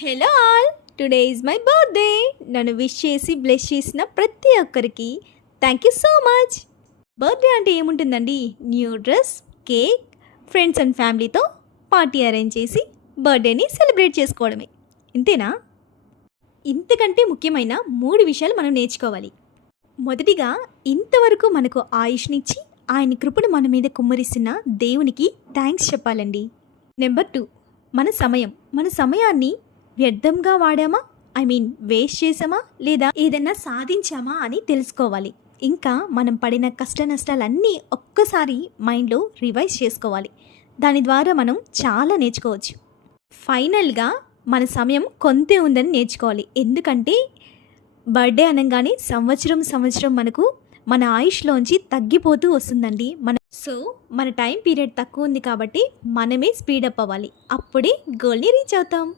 Hello all, today is my birthday. నన్ను wish చేసి bless చేసిన ప్రతి ఒక్కరికి thank you so much. Birthday అంటే ఏముంటుందండి, new dress, cake, friends and ఫ్యామిలీతో పార్టీ అరేంజ్ చేసి బర్త్డేని సెలబ్రేట్ చేసుకోవడమే. ఇంతేనా? ఇంతకంటే ముఖ్యమైన 3 విషయాలు మనం నేర్చుకోవాలి. మొదటిగా, ఇంతవరకు మనకు ఆయుష్నిచ్చి ఆయన కృపను మన మీద కుమ్మరిస్తున్న దేవునికి థ్యాంక్స్ చెప్పాలండి. నెంబర్ 2, మన సమయాన్ని వ్యర్థంగా వాడామా, వేస్ట్ చేసామా, లేదా ఏదైనా సాధించామా అని తెలుసుకోవాలి. ఇంకా మనం పడిన కష్ట నష్టాలన్నీ ఒక్కసారి మైండ్లో రివైజ్ చేసుకోవాలి. దాని ద్వారా మనం చాలా నేర్చుకోవచ్చు. ఫైనల్గా, మన సమయం కొంతే ఉందని నేర్చుకోవాలి. ఎందుకంటే బర్త్డే అనగానే సంవత్సరం మనకు మన ఆయుష్లోంచి తగ్గిపోతూ వస్తుందండి. మన టైం పీరియడ్ తక్కువ ఉంది కాబట్టి మనమే స్పీడప్ అవ్వాలి. అప్పుడే గోల్ని రీచ్ అవుతాం.